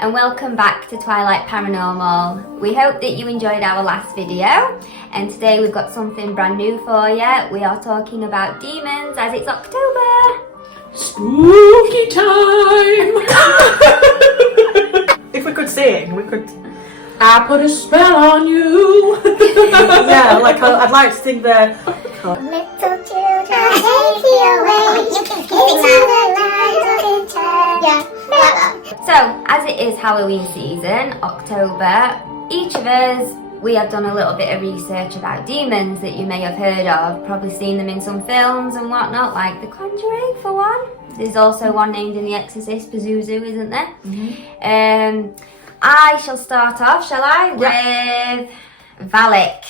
and welcome back to Twilight Paranormal. We hope that you enjoyed our last video, and today we've got something brand new for you. We are talking about demons as it's October. Spooky time! If we could sing, we could... I put a spell on you! Yeah, like I'd like to sing the... Little children, take you away. You can into the light of winter. Yeah. So, as it is Halloween season, October, each of us, we have done a little bit of research about demons that you may have heard of, probably seen them in some films and whatnot, like The Conjuring for one. There's also one named in The Exorcist, Pazuzu, isn't there? Mm-hmm. I shall start off, shall I? With Valak.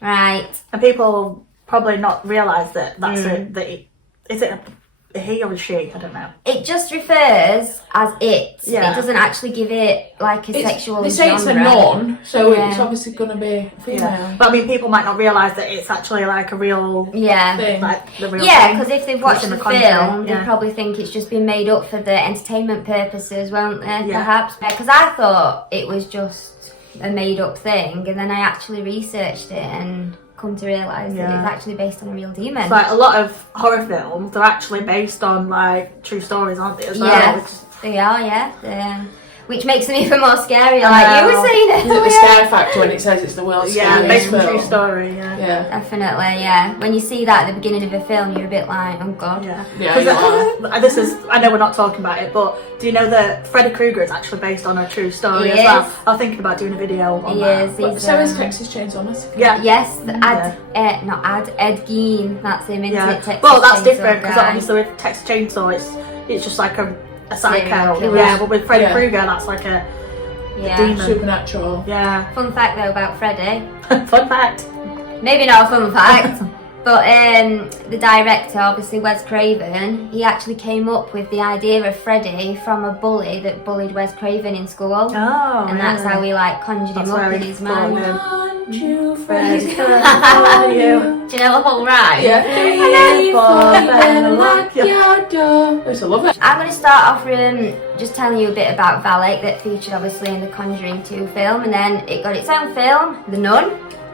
Right. And people probably not realise that that's it. That is it a he or a she? I don't know. It just refers as it. Yeah. It doesn't actually give it like a sexual They say it's a genre. non, so Yeah. it's obviously going to be female. Yeah. But I mean, people might not realise that it's actually like a real... Yeah. Thing. Like the real Yeah, thing. because if they've watched in the The Conjuring, film, they yeah. probably think it's just been made up for the entertainment purposes, won't they? Yeah. Perhaps. Because I thought it was just a made up thing, and then I actually researched it and come to realise that Yeah. it's actually based on a real demon. It's like a lot of horror films, they're actually based on like true stories, aren't they? As well? Yeah, Which- they are, yeah. Which makes them even more scary, I like you know. were saying Is it the earlier. scare factor when it says it's the world's yeah, scariest based on film? true story. Yeah. Yeah. Definitely, yeah. When you see that at the beginning of a film, you're a bit like, oh god. Yeah. Yeah, 'Cause you are. this is, I know we're not talking about it, but do you know that Freddy Krueger is actually based on a true story He as well? is. I was thinking about doing a video on He that. is. But He's, so is Texas Chainsaw Massacre. Yeah. Yes, Ed Gein, that's him, isn't Yeah. it? Texas Well, that's Chainsaw different because Guy. obviously with Texas Chainsaw, it's just like a Serial psycho. killer. Yeah, but with Freddy Yeah. Krueger, that's like a Yeah. demon. Supernatural. Yeah. Fun fact though about Freddy, Fun fact. maybe not a fun fact, but the director, obviously Wes Craven, he actually came up with the idea of Freddy from a bully that bullied Wes Craven in school, Oh. and that's how he like conjured That's him up where in he his thought mind. of him. Aren't you Freddy Freddy? Krueger, how are you? Do you know the whole rhyme? Yeah. Yeah. Better lock Yeah. your door. I used to love it. I'm going to start off with just telling you a bit about Valak that featured obviously in the Conjuring 2 film, and then it got its own film, The Nun,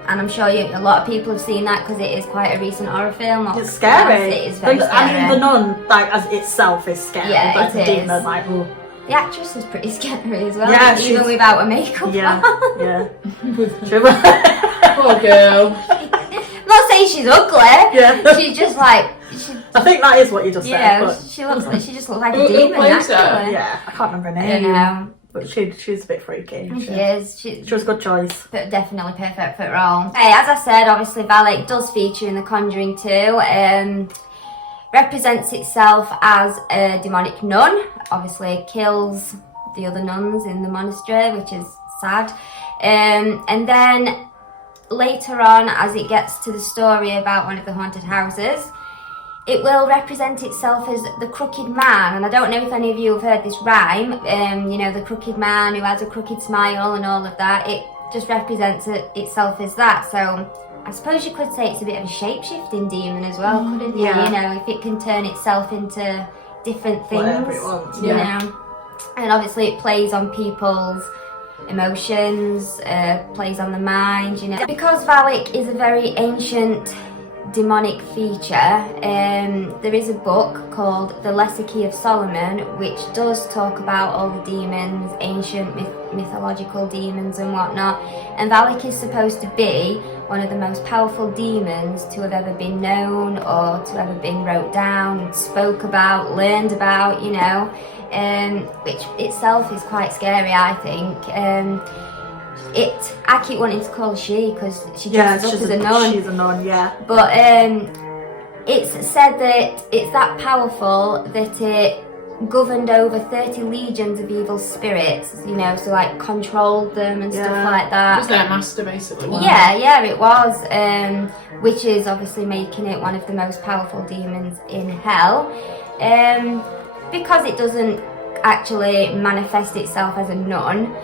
and I'm sure a lot of people have seen that because it is quite a recent horror film. It's scary. Yes, it is very scary. I mean, the nun, like as itself, is scary. Yeah, but it the is. demon, like, oh. The actress was pretty scary as well, Yeah, even she's- without a makeup Yeah, on. yeah. Poor girl. I'm not saying she's ugly. Yeah. She's just like, I think that is what you just said. But she looks like just looks like a Who demon. plays her? Actually. yeah, I can't remember her I don't name. know. But she's a bit freaky. She is. She was a good choice. But definitely perfect for it role. Hey, as I said, obviously Valak does feature in The Conjuring 2. Represents itself as a demonic nun. Obviously kills the other nuns in the monastery, which is sad. And then later on, as it gets to the story about one of the haunted houses, it will represent itself as the crooked man, and I don't know if any of you have heard this rhyme, you know, the crooked man who has a crooked smile and all of that. It just represents itself as that. So I suppose you could say it's a bit of a shape-shifting demon as well, couldn't you? Yeah. You know, if it can turn itself into different things, Whatever it wants, you yeah. know. And obviously it plays on people's emotions, plays on the mind, you know. Because Valak is a very ancient demonic feature, there is a book called The Lesser Key of Solomon which does talk about all the demons, ancient mythological demons and whatnot, and Valak is supposed to be one of the most powerful demons to have ever been known or to ever been wrote down, spoke about, learned about, you know, which itself is quite scary, I think. I keep wanting to call her she because she dresses up as a nun. She's a nun, yeah. But it's said that it's that powerful that it governed over 30 legions of evil spirits, you know, so like controlled them and stuff Yeah. like It that. was their master, basically. wasn't Yeah, it was, which is obviously making it one of the most powerful demons in hell, because it doesn't actually manifest itself as a nun.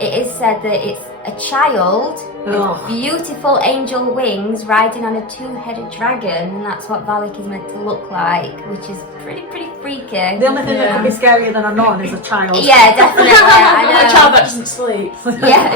It is said that it's a child Ugh. with beautiful angel wings riding on a 2-headed dragon, and that's what Valak is meant to look like, which is pretty freaky. The only thing that could be scarier than a nun is a child. Yeah, definitely. I know. A child that doesn't sleep. Yeah.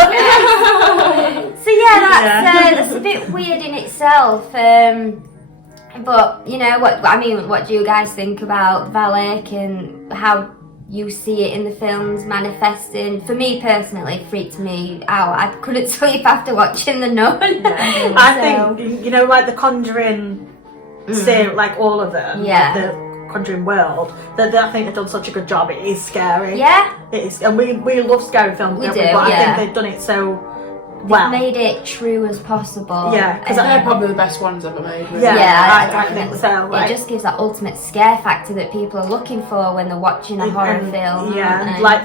So yeah, that's a bit weird in itself. But you know what? I mean, what do you guys think about Valak and how you see it in the films manifesting? For me personally, it freaked me out. I couldn't sleep after watching The Nun. I think, you know, like the Conjuring series, like all of them, Yeah. like the Conjuring world, that I think they've done such a good job. It is scary. Yeah, It is, and we love scary films, We don't do, but I yeah. think they've done it so well. made it true as possible. Yeah, 'cause And- They're probably the best ones ever made. Really. Yeah, I I think so. Like, it just gives that ultimate scare factor that people are looking for when they're watching a horror film. Yeah, aren't they? like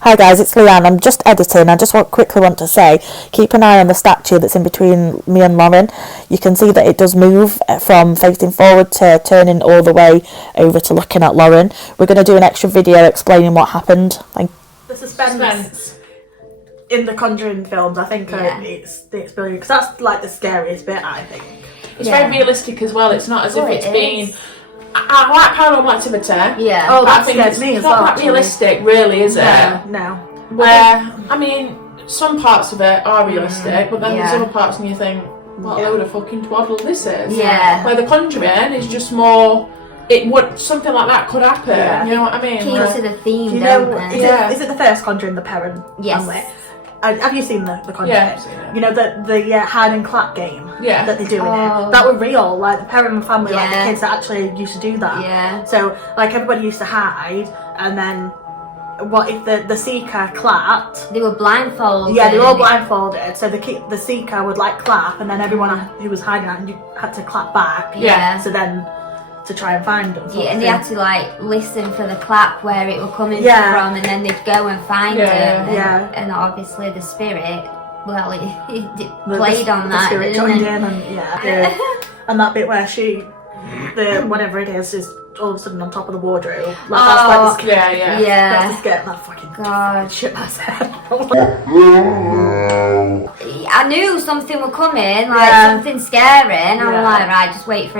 Hi guys, it's Leanne. I'm just editing. I just quickly want to say, keep an eye on the statue that's in between me and Lauren. You can see that it does move from facing forward to turning all the way over to looking at Lauren. We're going to do an extra video explaining what happened. the suspense in the Conjuring films, I think Yeah. it's brilliant, because that's like the scariest bit, I think. It's Yeah. very realistic as well. It's not as if Well, it's it been. is. I like Paranormal Activity. Yeah. Oh, But I that think scares it's me as not well, that actually. realistic, really, is it? No. Where I mean, some parts of it are realistic, but then there's Yeah. other parts, and you think, what a load of fucking twaddle this is. Yeah. Where The Conjuring is just more. It would something like that could happen. Yeah. You know what I mean? Key Like- to the theme, Do you know, don't they? Yeah. is it the first Conjuring, the Perrin Yes. family? Have you seen the Conjuring? Yeah, I've seen it. You know, the hide and clap game Yeah. that they do in Oh. it? That were real, like the Perrin family, like the Yeah. kids that actually used to do that. Yeah. So, like, everybody used to hide, and then what if the seeker clapped? They were blindfolded. Yeah, they were all blindfolded, so the seeker would like clap, and then everyone who was hiding out, you had to clap back. Yeah. So then to try and find them. sort Yeah, of and they thing. had to like listen for the clap where it were coming Yeah. from, and then they'd go and find Yeah, it. And, yeah. and obviously the spirit, well, it The- played on the that. spirit didn't joined it? in, and yeah, and that bit where the whatever it is all of a sudden on top of the wardrobe. Like that's like the Yeah, yeah. That's Yeah. the scare that fucking God. shit myself. I knew something was coming, like Yeah. something scary, and I was Yeah. like, right, just wait for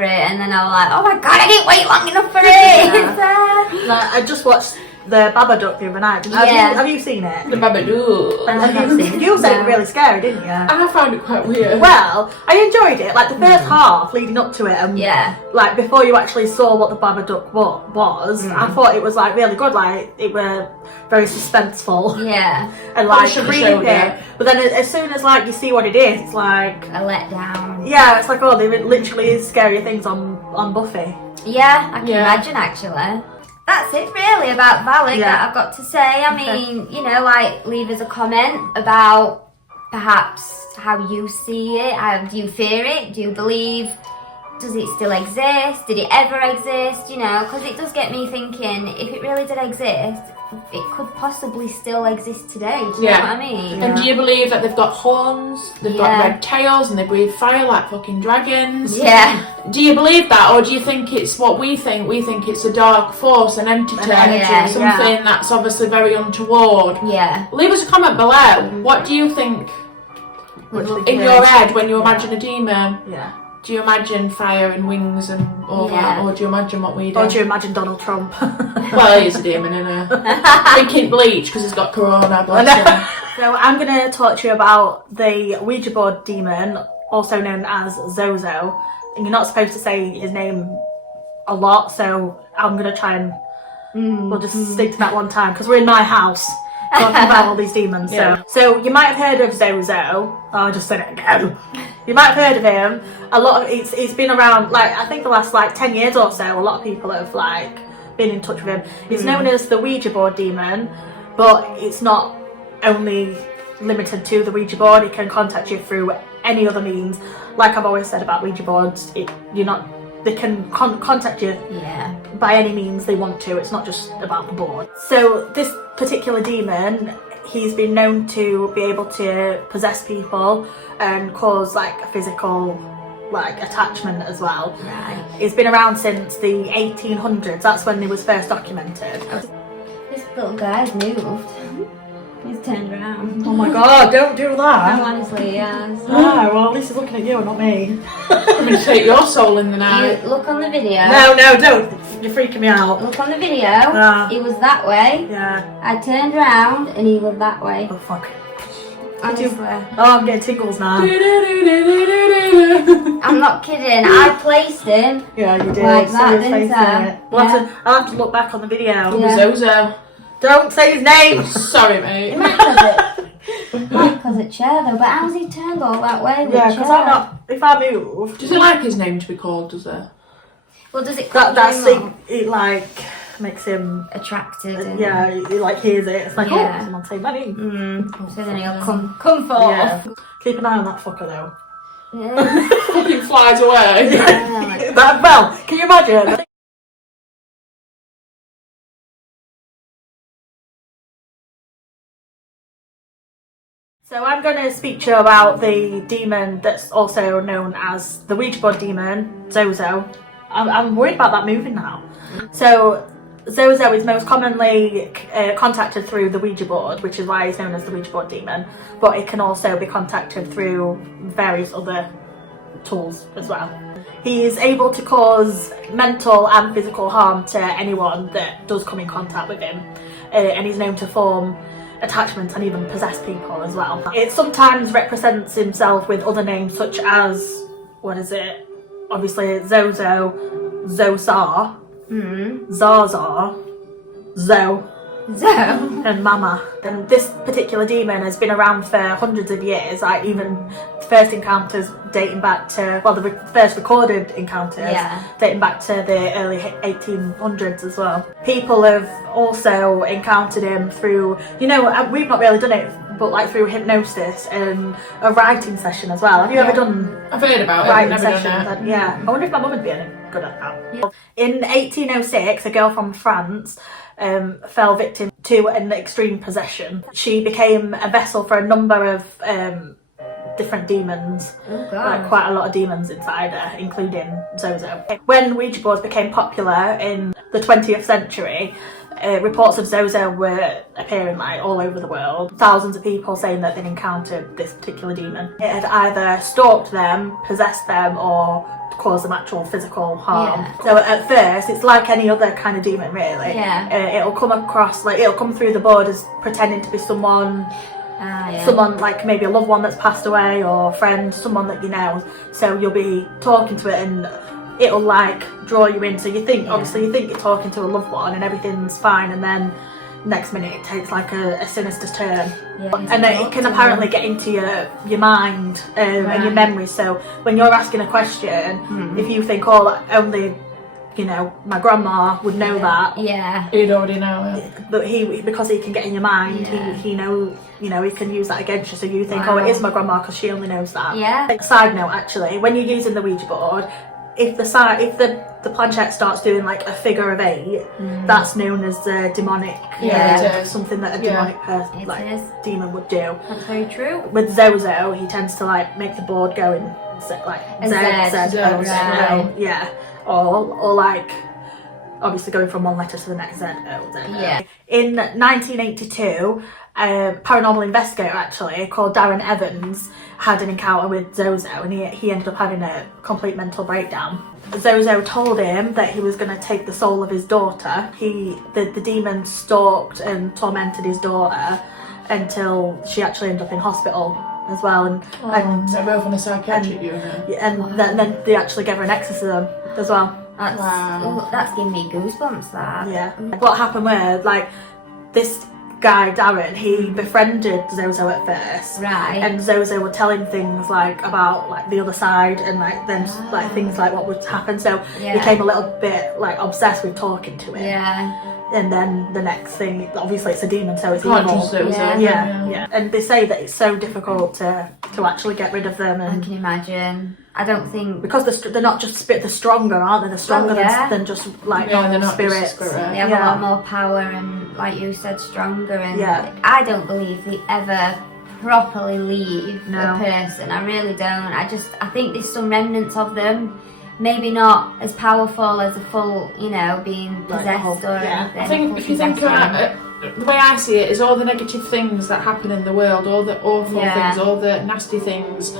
it, and then I was like, oh my god, I didn't wait long enough for it. It's there. Like, I just watched the Babadook the other night. Yeah. Have you seen it? The Babadook. And I've not seen it, you said it no. was really scary, didn't you? I found it quite weird. Well, I enjoyed it. Like the first half leading up to it, and Yeah. like before you actually saw what the Babadook was, I thought it was like really good. Like it were very suspenseful Yeah, and Well, like it shouldn't have showed creepy. it. But then as soon as like you see what it is, it's like a letdown. yeah, it's like oh, there literally is scarier things on Buffy. Yeah, I can Yeah. imagine actually. That's it really about Valak Yeah. that I've got to say. I mean, you know, like leave us a comment about perhaps how you see it. How do you fear it? Do you believe? Does it still exist? Did it ever exist? You know, because it does get me thinking, if it really did exist, it could possibly still exist today. Do you know what I mean? And do you believe that they've got horns, they've got Yeah. red tails, and they breathe fire like fucking dragons? Yeah. Do you believe that, or do you think it's what we think? We think it's a dark force, an entity, An energy, Yeah. something that's obviously very untoward. Yeah. Leave us a comment below. What do you think Which Would they in do. your head when you imagine a demon? Yeah. Do you imagine fire and wings and all Yeah. that, or do you imagine what we do? Or do you imagine Donald Trump? Well, he's a demon, isn't he? Drinking bleach because he's got corona. Bless him. So I'm going to talk to you about the Ouija board demon, also known as Zozo. And you're not supposed to say his name a lot, so I'm going to try and we'll just stick to that one time because we're in my house talking about all these demons. Yeah. So you might have heard of Zozo. Oh, I just said it again. You might have heard of him. A lot of it's been around like I think the last like 10 years or so. A lot of people have like been in touch with him. It's known as the Ouija board demon, but it's not only limited to the Ouija board. It can contact you through any other means. Like I've always said about Ouija boards, they can contact you Yeah. by any means they want to. It's not just about the board. So this particular demon, he's been known to be able to possess people and cause like a physical like attachment as well. Right. It's been around since the 1800s. That's when it was first documented. This little guy's moved. He's turned around. Oh my god, don't do No, that. honestly, yes. Ah, well, at least he's looking at you and not me. I'm going to take your soul in the night. You look on the video. No, don't. You're freaking me out. Look on the video. Ah. He was that way. Yeah. I turned around and he was that way. Oh, fuck. Honestly. Oh, I'm getting tingles now. I'm not kidding. I placed him. Yeah, you did. Like So that, you're didn't facing I? it. I'll have to look back on the video. Yeah. Zozo. Don't say his name. Sorry, It mate. might cause it chair though, but how's he turned all that way with Yeah, because chair? I'm not. If I move, Does it like his name to be called, does it? Well, does it that's him it. Like makes him. attracted? And, Yeah, he like hears it. It's like, Yeah. oh, someone say my name. So then he'll come forth. Yeah. Keep an eye on that fucker though. Yeah. Fucking flies away. Well, can you imagine? So I'm going to speak to you about the demon that's also known as the Ouija board demon, Zozo. I'm worried about that moving now. So Zozo is most commonly contacted through the Ouija board, which is why he's known as the Ouija board demon, but it can also be contacted through various other tools as well. He is able to cause mental and physical harm to anyone that does come in contact with him, and he's known to form attachments and even possess people as well. It sometimes represents himself with other names such as, what is it? Obviously Zozo, Zosar, Zarzar, Zo, and Mama. And this particular demon has been around for hundreds of years, like even first encounters dating back to, well, the first recorded encounters dating back to the early 1800s as well. People have also encountered him through, you know, we've not really done it, but like through hypnosis and a writing session as well. Have you ever done I've heard about it, I've writing never sessions? done it. Yeah. I wonder if my mum would be any good at that. In 1806, a girl from France fell victim to an extreme possession. She became a vessel for a number of different demons, like quite a lot of demons inside her, including Zozo. When Ouija boards became popular in the 20th century, reports of Zozo were appearing like all over the world. Thousands of people saying that they'd encountered this particular demon. It had either stalked them, possessed them, or caused them actual physical harm. Yeah. So at first, it's like any other kind of demon, really. Yeah. It'll come across, like it'll come through the board as pretending to be someone. Someone like maybe a loved one that's passed away, or a friend, someone that you know. So you'll be talking to it and it'll like draw you in. So you think, obviously you think you're talking to a loved one and everything's fine, and then next minute it takes like a sinister turn. And then it can apparently get into your mind and your memories. So when you're asking a question, if you think, oh, only, you know, my grandma would know that. Yeah. He'd already know it. But because he can get in your mind, he know, you know, he can use that against you. So you think, oh, it is my grandma because she only knows that. Yeah. Like, side note, actually, when you're using the Ouija board, if the planchette starts doing like a figure of 8, that's known as the demonic. Yeah, it is. Something that a demonic person, It like is. demon, would do. That's very true. With Zozo, he tends to like make the board go in like A Z, Z, O, right. yeah, or like obviously going from one letter to the next, Z, O, Z, O. Yeah. In 1982, a paranormal investigator actually called Darren Evans had an encounter with Zozo, and he ended up having a complete mental breakdown. Zozo told him that he was going to take the soul of his daughter. The demon stalked and tormented his daughter until she actually ended up in hospital as well, and So both on a psychiatric unit. then they actually gave her an exorcism as well. That's giving me goosebumps. That. Yeah. What happened was, like, this guy Darren, he befriended Zozo at first, Right. and Zozo would tell him things like about like the other side, and like then like things like what would happen. So he became a little bit like obsessed with talking to him. Yeah. And then the next thing, obviously it's a demon, so it's Can't evil. trust Zozo. Yeah. And they say that it's so difficult to actually get rid of them, I and can imagine. I don't think because they're not just they're stronger, aren't they? They're stronger yeah. than just like Yeah, they're normal not just spirits. spirit. they have a lot more power and, like you said, stronger. And I don't believe they ever properly leave a person. I really don't. I think there's some remnants of them. Maybe not as powerful as a full, you know, being possessed or anything. I think if you think about the way I see it is all the negative things that happen in the world, all the awful things, all the nasty things.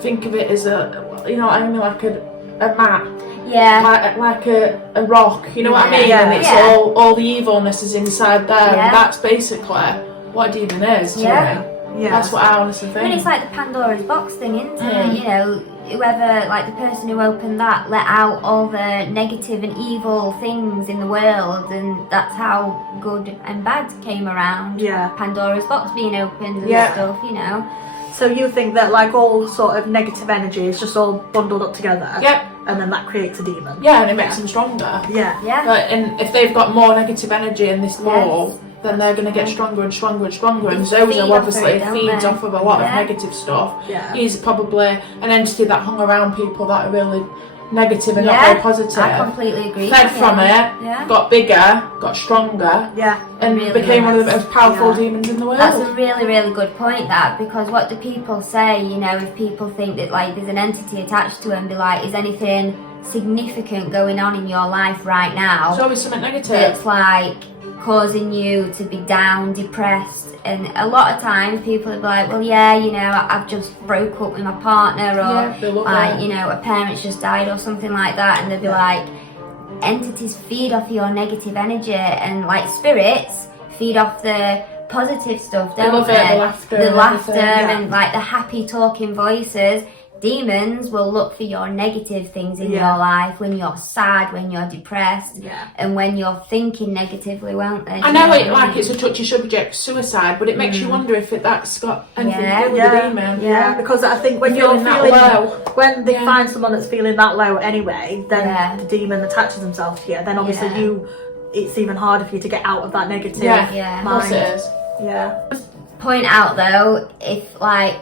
Think of it as a, you know, I don't know, like a mat. Yeah. Like a rock, you know what I mean? Yeah. And it's all the evilness is inside there. And that's basically what a demon is to me. Yeah. That's what I honestly think. I mean, it's like the Pandora's box thing, isn't it? You know, whoever, like the person who opened that, let out all the negative and evil things in the world, and that's how good and bad came around. Yeah. Pandora's box being opened and stuff, you know. So you think that like all sort of negative energy is just all bundled up together? Yep. And then that creates a demon? Yeah, and it makes them stronger. Yeah. But, and if they've got more negative energy in this wall, then they're going to get stronger and stronger and stronger. And Zozo obviously feeds off of a lot of negative stuff. Yeah. He's probably an entity that hung around people that are really negative and not very positive. I completely agree. Fed from it, got bigger, got stronger, and really became one of the most powerful demons in the world. That's a really, really good point, that, because what do people say, you know, if people think that like there's an entity attached to them, be like, is anything significant going on in your life right now? It's always something negative. It's like causing you to be down, depressed, and a lot of times people will be like, well, yeah, you know, I've just broke up with my partner, or like, you know, a parent's just died or something like that, and they'll be like, entities feed off your negative energy, and like spirits feed off the positive stuff, don't they? The laughter and like the happy talking voices. Demons will look for your negative things in your life, when you're sad, when you're depressed, and when you're thinking negatively, won't they? I know it like it's a touchy subject, suicide, but it makes you wonder if that's got anything to do with the demon. Yeah, because I think when you're feeling low, when they find someone that's feeling that low anyway, then the demon attaches himself to you. Then obviously it's even harder for you to get out of that negative mind. Point out though, if like,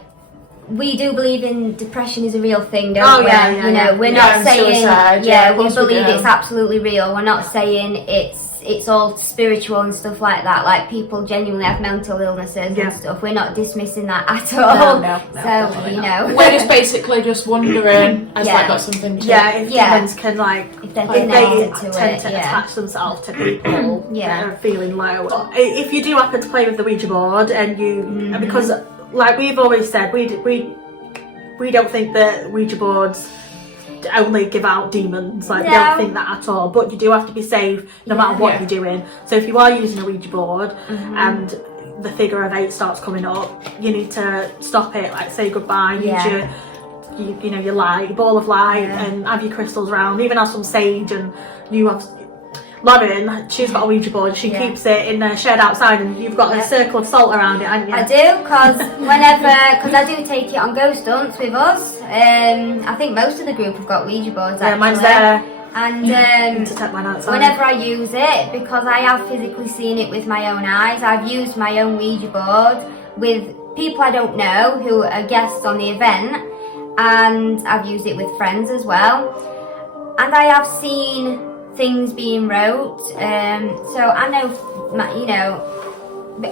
we do believe in depression is a real thing, don't we? You know, we're not saying suicide, we believe it's absolutely real. We're not saying it's all spiritual and stuff like that. Like, people genuinely have mental illnesses and stuff. We're not dismissing that at all. No, so you know, we're just basically just wondering, has that got something to if demons can like, if they tend to attach themselves to people that are feeling low. If you do happen to play with the Ouija board, and you because like we've always said, we don't think that Ouija boards only give out demons. Like, we don't think that at all. But you do have to be safe no matter what you're doing. So if you are using a Ouija board and the figure of 8 starts coming up, you need to stop it. Like, say goodbye. Use you know, your light, your ball of light, and have your crystals around. Even have some sage, and you have. Lauren, she's got a Ouija board. She keeps it in a shed outside, and you've got a circle of salt around it, haven't you? I do, because because I do take it on ghost hunts with us. I think most of the group have got Ouija boards. Actually. Yeah, mine's there. And to take mine outside. Whenever I use it, because I have physically seen it with my own eyes, I've used my own Ouija board with people I don't know who are guests on the event, and I've used it with friends as well. And I have seen things being wrote, so I know, you know,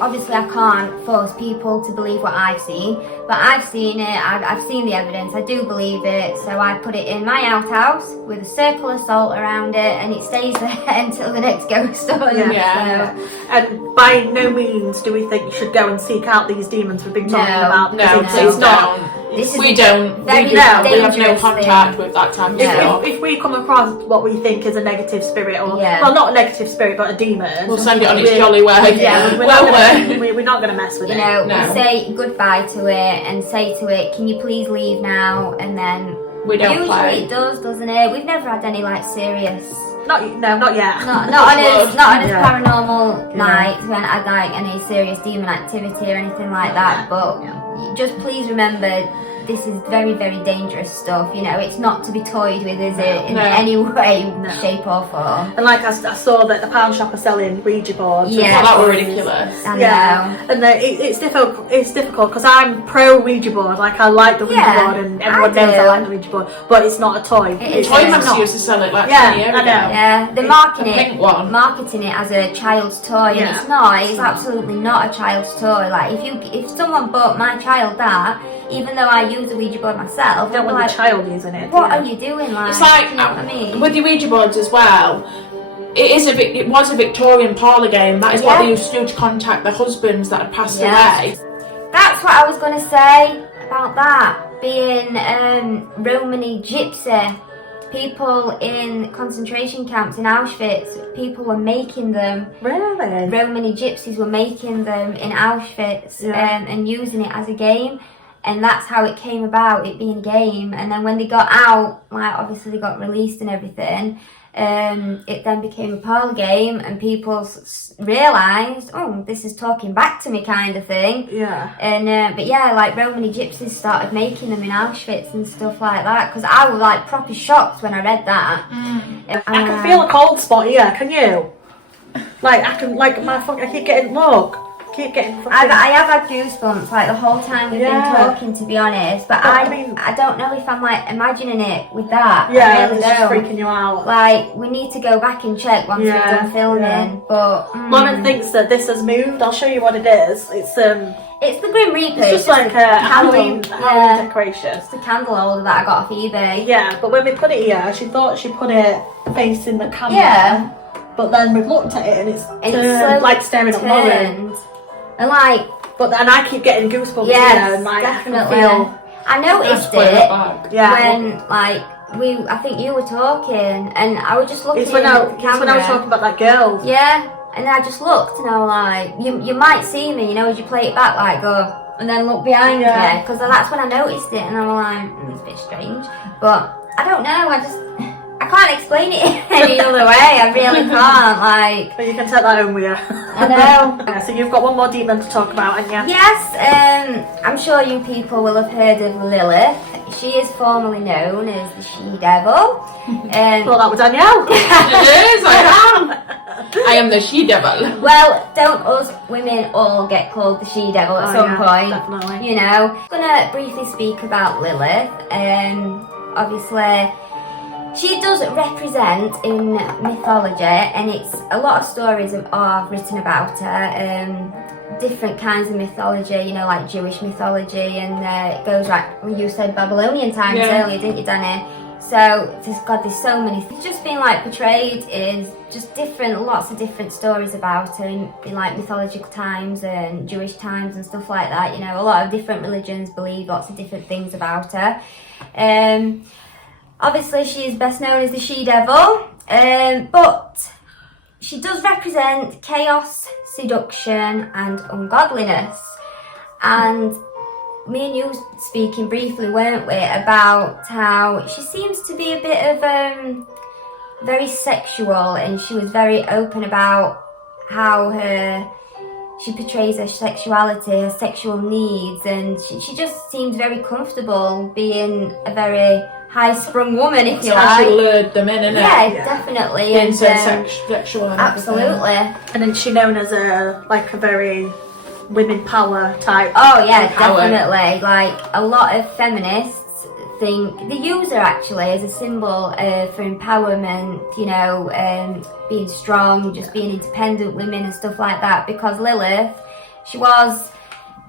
obviously I can't force people to believe what I've seen, but I've seen it, I've seen the evidence, I do believe it, so I put it in my outhouse with a circle of salt around it, and it stays there until the next ghost hunt. And by no means do we think you should go and seek out these demons we've been talking about. No, please don't. We have no contact with that type of stuff. If we come across what we think is a negative spirit, or well, not a negative spirit, but a demon, we'll send it on its jolly way. We're not going to mess with it. You know, we say goodbye to it and say to it, "Can you please leave now?" And then we don't usually play. It does, doesn't it? We've never had any like serious. Not yet. Not on his paranormal nights when I had like any serious demon activity or anything like that. But just please remember, this is very, very dangerous stuff. You know, it's not to be toyed with, is it? In any way, shape or form. And like I saw that the pound shop are selling Ouija boards. Yeah, that were ridiculous. I know. And it's difficult. It's difficult because I'm pro Ouija board. Like, I like the Ouija board, and everyone knows I like the Ouija board. But it's not a toy. Toy Master used to sell it like 20 years ago. Yeah, they're marketing it as a child's toy, and it's not. It's absolutely not a child's toy. Like, if someone bought my child that, even though I use a Ouija board myself, I don't want the child using it. What are you doing? Like, it's like, you know what I mean? With your Ouija boards as well, it was a Victorian parlour game. That is what they used to do to contact their husbands that had passed away. That's what I was going to say about that. Being Romany Gypsy. People in concentration camps in Auschwitz, people were making them. Really? Romany gypsies were making them in Auschwitz and using it as a game. And that's how it came about, it being a game. And then when they got out, like obviously they got released and everything, it then became a parlour game and people realised, oh, this is talking back to me kind of thing. Yeah. And but yeah, like Romany gypsies started making them in Auschwitz and stuff like that, because I was like proper shocked when I read that. I can feel a cold spot here, can you? Like I can, like I keep getting, keep getting fucking... I have had goosebumps like the whole time we've been talking, to be honest, but I mean, I don't know if I'm like imagining it with that. Yeah, I really it's just don't. freaking you out. Like, we need to go back and check once we've done filming, but... Lauren thinks that this has moved. I'll show you what it is. It's the Grim Reaper. It's just like a Halloween decoration. It's the candle holder that I got off eBay. Yeah, but when we put it here, she thought she put it facing the camera. Yeah. But then we've looked at it and it's turned, like staring at Lauren. And like... And I keep getting goosebumps. Yes, and like, definitely. I noticed it when, like, I think you were talking and I was just looking at the camera. It's when I was talking about that girl. Yeah, and I just looked and I was like, you might see me, you know, as you play it back, like, go, and then look behind me, because that's when I noticed it and I was like, it's a bit strange. But I don't know, I can't explain it any other way, I really can't, like... But you can take that home with you. I know. Yeah, so you've got one more demon to talk about, and Yes, I'm sure you people will have heard of Lilith. She is formerly known as the She-Devil. Well, that was Danielle. It is, I am. I am the She-Devil. Well, don't us women all get called the She-Devil at some point? Definitely. You know. I'm going to briefly speak about Lilith. Obviously... she does represent in mythology, and it's a lot of stories are written about her. Different kinds of mythology, you know, like Jewish mythology, and it goes like, well, you said Babylonian times earlier, didn't you, Danny? So, there's so many. It's just been like portrayed is just lots of different stories about her in like mythological times and Jewish times and stuff like that. You know, a lot of different religions believe lots of different things about her. Obviously, she is best known as the She-Devil, but she does represent chaos, seduction, and ungodliness. And me and you speaking briefly, weren't we, about how she seems to be a bit of very sexual, and she was very open about how she portrays her sexuality, her sexual needs, and she just seems very comfortable being a very high-sprung woman, if you like. How she lured them in, innit? Yeah, definitely. Into sexual and absolutely. everything. And then she's known as a very women power type. Oh yeah, definitely. Like a lot of feminists think they use her actually as a symbol for empowerment. You know, being strong, just being independent women and stuff like that. Because Lilith, she was.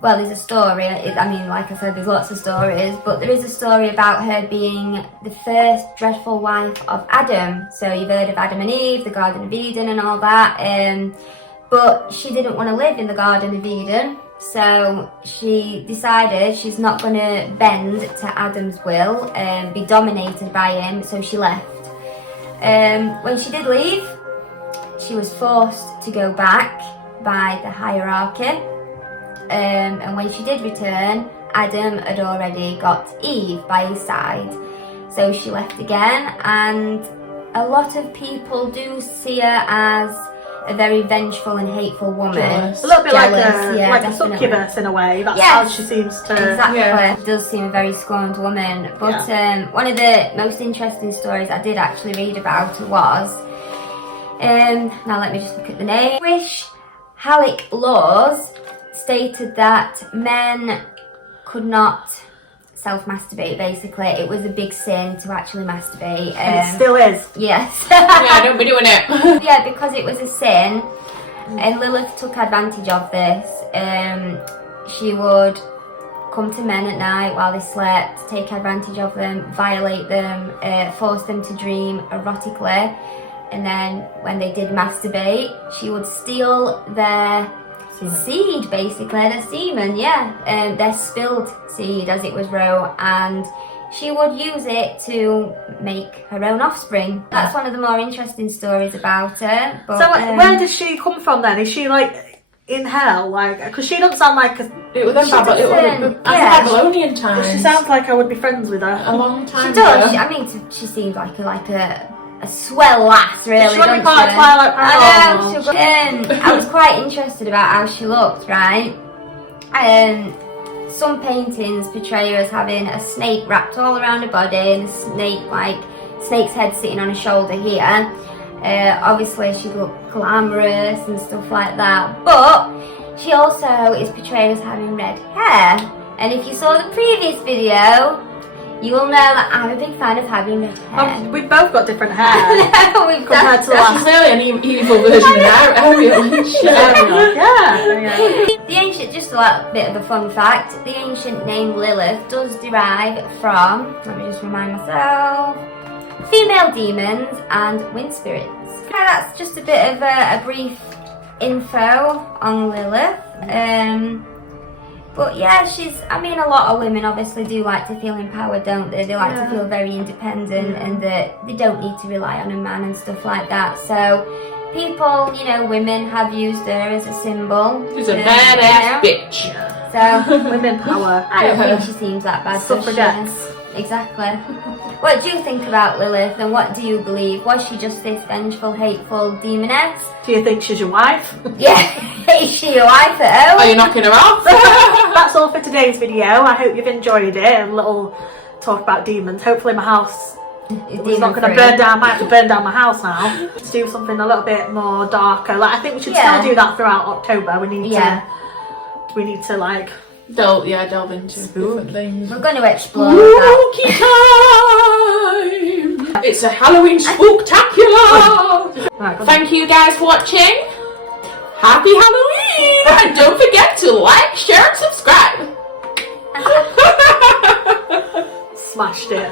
Well, there's a story, I mean, like I said, there's lots of stories, but there is a story about her being the first dreadful wife of Adam. So you've heard of Adam and Eve, the Garden of Eden and all that, but she didn't want to live in the Garden of Eden, so she decided she's not going to bend to Adam's will and be dominated by him, so she left. When she did leave, she was forced to go back by the hierarchy. And when she did return, Adam had already got Eve by his side. So she left again, and a lot of people do see her as a very vengeful and hateful woman. Jealous. A little bit like a succubus in a way. That's how she seems to... Exactly. She does seem a very scorned woman. But one of the most interesting stories I did actually read about her was... now let me just look at the name. Jewish Halakhic laws stated that men could not self-masturbate, basically. It was a big sin to actually masturbate. And it still is. Yes. Yeah, don't be doing it. Yeah, because it was a sin, and Lilith took advantage of this. She would come to men at night while they slept, take advantage of them, violate them, force them to dream erotically. and then when they did masturbate, she would steal their seed, basically, their semen, their spilled seed as it was raw, and she would use it to make her own offspring. That's one of the more interesting stories about her. But, so where does she come from then? Is she like in hell? Like, because she doesn't sound like it was Babylonian times. She sounds like I would be friends with her. A long time She does. ago. I mean, she seems like a swell lass, really. She would be part of Twilight Paranormal. I was quite interested about how she looked, right? Some paintings portray her as having a snake wrapped all around her body and a snake's head sitting on her shoulder here. Obviously, she looked glamorous and stuff like that, but she also is portrayed as having red hair. And if you saw the previous video, you will know that I'm a big fan of having red hair. We've both got different hair. We've compared to She's really an evil version of Ariel. The ancient, just a little bit of a fun fact, the ancient name Lilith does derive from, let me just remind myself, female demons and wind spirits. That's just a bit of a brief info on Lilith. But yeah, I mean, a lot of women obviously do like to feel empowered, don't they? They like to feel very independent and that they don't need to rely on a man and stuff like that. So people, women have used her as a symbol. She's a badass bitch. So women power. I don't think she seems that bad. Suffragettes. Exactly. What do you think about Lilith, and what do you believe? Was she just this vengeful, hateful demoness? Do you think she's your wife? Yeah. Is she your wife at home? Are you knocking her off? That's all for today's video. I hope you've enjoyed it. A little talk about demons. Hopefully my house is not going to burn down. I might have to burn down my house now. Let's do something a little bit more darker. Like, I think we should still do that throughout October. We need to like delve into different things. We're going to explore Spooky time! It's a Halloween spooktacular! Right, Thank you guys for watching. Happy Halloween! And don't forget to like, share, and subscribe. smashed it.